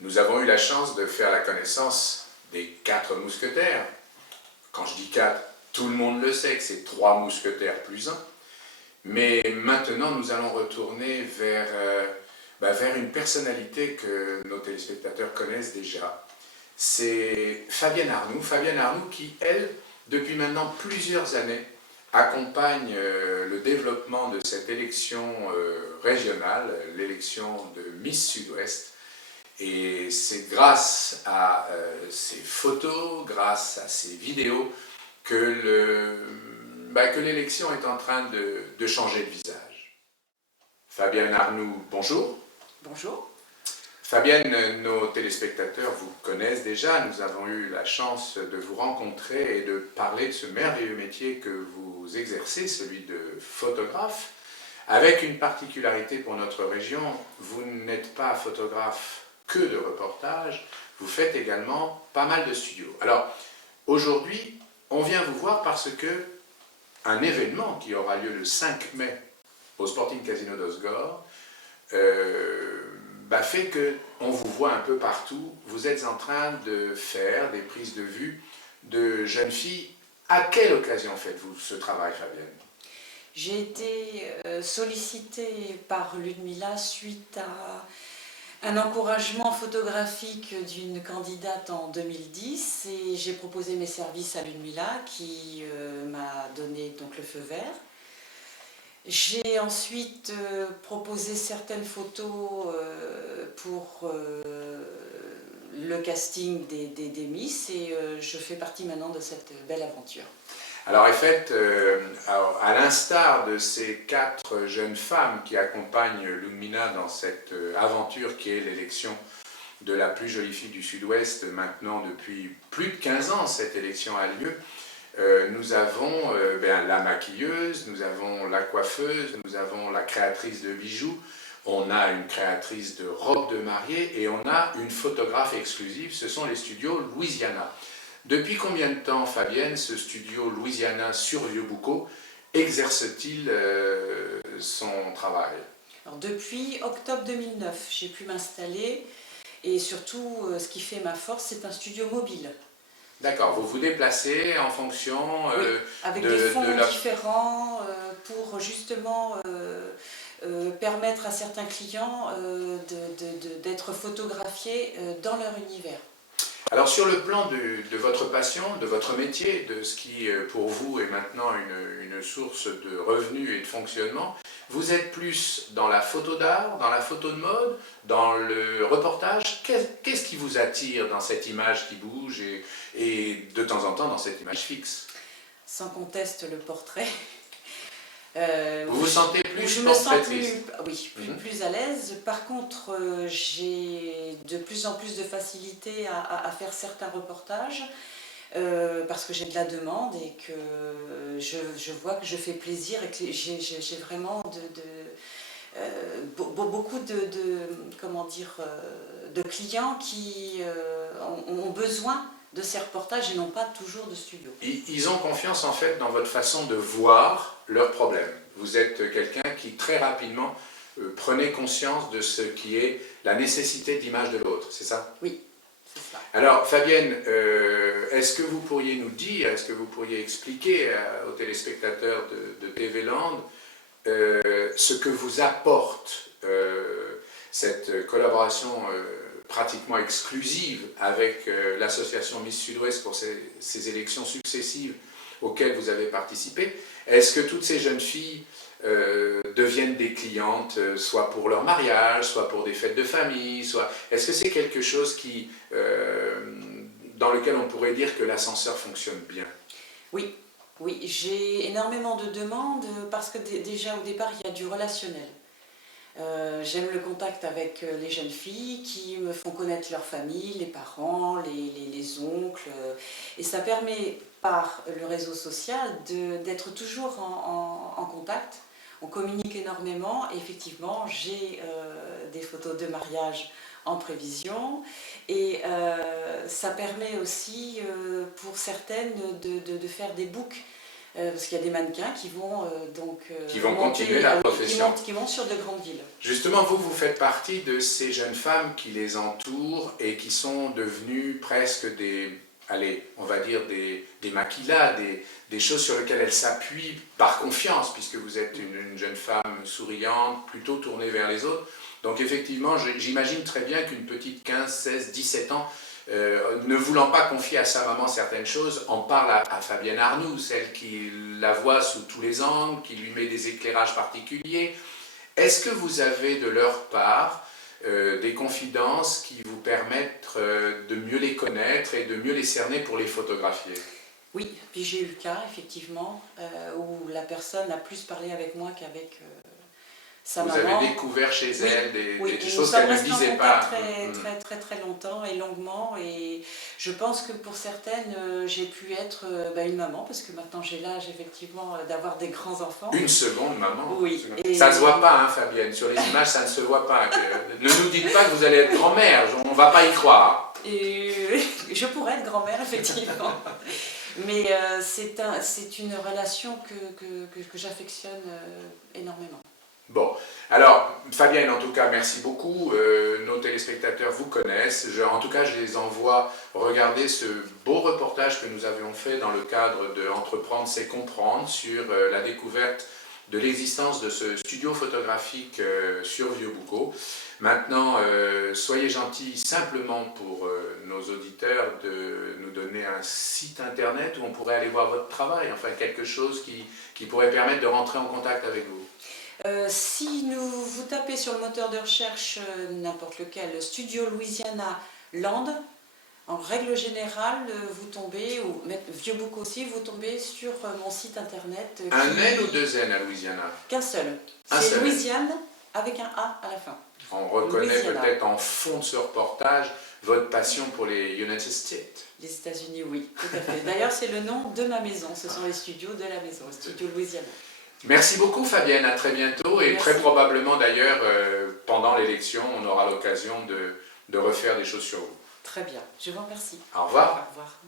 nous avons eu la chance de faire la connaissance des 4 mousquetaires. Quand je dis 4, tout le monde le sait que c'est 3 mousquetaires plus 1. Mais maintenant, nous allons retourner vers une personnalité que nos téléspectateurs connaissent déjà. C'est Fabienne Arnoux. Fabienne Arnoux qui, elle, depuis maintenant plusieurs années, accompagne le développement de cette élection régionale, l'élection de Miss Sud-Ouest. Et c'est grâce à ces photos, grâce à ces vidéos, que l'élection est en train de changer de visage. Fabienne Arnoux, bonjour. Bonjour. Fabienne, nos téléspectateurs vous connaissent déjà. Nous avons eu la chance de vous rencontrer et de parler de ce merveilleux métier que vous exercez, celui de photographe, avec une particularité pour notre région. Vous n'êtes pas photographe que de reportage, vous faites également pas mal de studios. Alors, aujourd'hui, on vient vous voir parce que un événement qui aura lieu le 5 mai au Sporting Casino d'Osgore fait qu'on vous voit un peu partout. Vous êtes en train de faire des prises de vue de jeunes filles. À quelle occasion faites-vous ce travail, Fabienne? J'ai été sollicitée par Ludmilla suite à un encouragement photographique d'une candidate en 2010 et j'ai proposé mes services à Ludmilla qui m'a donné donc le feu vert. J'ai ensuite proposé certaines photos pour le casting des Miss et je fais partie maintenant de cette belle aventure. Alors en fait, à l'instar de ces 4 jeunes femmes qui accompagnent Ludmilla dans cette aventure qui est l'élection de la plus jolie fille du Sud-Ouest, maintenant depuis plus de 15 ans cette élection a lieu, nous avons la maquilleuse, nous avons la coiffeuse, nous avons la créatrice de bijoux, on a une créatrice de robes de mariée et on a une photographe exclusive, ce sont les studios Louisiana. Depuis combien de temps, Fabienne, ce studio Louisiana sur Vieux-Boucau exerce-t-il son travail? Alors, depuis octobre 2009, j'ai pu m'installer et surtout, ce qui fait ma force, c'est un studio mobile. D'accord, vous vous déplacez en fonction oui, avec des fonds différents pour justement permettre à certains clients d'être photographiés dans leur univers. Alors sur le plan de votre passion, de votre métier, de ce qui pour vous est maintenant une source de revenus et de fonctionnement, vous êtes plus dans la photo d'art, dans la photo de mode, dans le reportage. Qu'est-ce qui vous attire dans cette image qui bouge et de temps en temps dans cette image fixe? Sans conteste le portrait. Vous vous sentez plus je me sens plus à l'aise. Par contre, j'ai de plus en plus de facilité à faire certains reportages parce que j'ai de la demande et que je vois que je fais plaisir et que j'ai vraiment beaucoup de clients qui ont besoin de ces reportages et non pas toujours de studio. Ils ont confiance en fait dans votre façon de voir leurs problèmes. Vous êtes quelqu'un qui très rapidement prenait conscience de ce qui est la nécessité d'image de l'autre, c'est ça? Oui, c'est ça. Alors Fabienne, est-ce que vous pourriez nous dire, est-ce que vous pourriez expliquer aux téléspectateurs de TV Land ce que vous apporte cette collaboration pratiquement exclusive avec l'association Miss Sud-Ouest pour ces élections successives auxquelles vous avez participé? Est-ce que toutes ces jeunes filles deviennent des clientes, soit pour leur mariage, soit pour des fêtes de famille, soit... Est-ce que c'est quelque chose qui, dans lequel on pourrait dire que l'ascenseur fonctionne bien? Oui, oui, j'ai énormément de demandes parce que déjà au départ il y a du relationnel. J'aime le contact avec les jeunes filles qui me font connaître leur famille, les parents, les oncles. Et ça permet par le réseau social d'être toujours en contact. On communique énormément et effectivement j'ai des photos de mariage en prévision et ça permet aussi pour certaines de faire des books Parce qu'il y a des mannequins qui vont qui vont continuer la profession. Qui montent sur de grandes villes. Justement, vous faites partie de ces jeunes femmes qui les entourent et qui sont devenues presque des, allez, on va dire des maquillas, des choses sur lesquelles elles s'appuient par confiance, puisque vous êtes une jeune femme souriante, plutôt tournée vers les autres. Donc effectivement, j'imagine très bien qu'une petite 15, 16, 17 ans, ne voulant pas confier à sa maman certaines choses, en parle à Fabienne Arnoux, celle qui la voit sous tous les angles, qui lui met des éclairages particuliers. Est-ce que vous avez de leur part des confidences qui vous permettent de mieux les connaître et de mieux les cerner pour les photographier? Oui, puis j'ai eu le cas, effectivement, où la personne a plus parlé avec moi qu'avec sa vous maman. Avez découvert chez elle des choses qu'elle ne disait pas. Très longtemps et longuement, et je pense que pour certaines, j'ai pu être une maman, parce que maintenant j'ai l'âge effectivement d'avoir des grands-enfants. Une seconde maman. Oui. Ça ne se voit pas, hein, Fabienne, sur les images ça ne se voit pas. Ne nous dites pas que vous allez être grand-mère, on ne va pas y croire. Je pourrais être grand-mère, effectivement. Mais c'est une relation que j'affectionne énormément. Bon, alors Fabienne, en tout cas, merci beaucoup. Nos téléspectateurs vous connaissent. En tout cas, je les envoie regarder ce beau reportage que nous avions fait dans le cadre de Entreprendre, c'est comprendre, sur la découverte de l'existence de ce studio photographique sur Vieux-Boucau. Maintenant, soyez gentils simplement pour nos auditeurs de nous donner un site internet où on pourrait aller voir votre travail, enfin quelque chose qui pourrait permettre de rentrer en contact avec vous. Si vous tapez sur le moteur de recherche n'importe lequel, Studio Louisiana Land, en règle générale, vous tombez, ou Vieux-Boucau aussi, vous tombez sur mon site internet. Un N ou deux N à Louisiana? Qu'un seul. C'est Louisiane avec un A à la fin. On reconnaît peut-être en fond de ce reportage votre passion pour les United States. Les États-Unis, oui, tout à fait. D'ailleurs, c'est le nom de ma maison, ce sont les studios de la maison, Studio Louisiana. Merci beaucoup Fabienne, à très bientôt et très probablement d'ailleurs pendant l'élection on aura l'occasion de refaire des choses sur vous. Très bien, je vous remercie. Au revoir. Au revoir.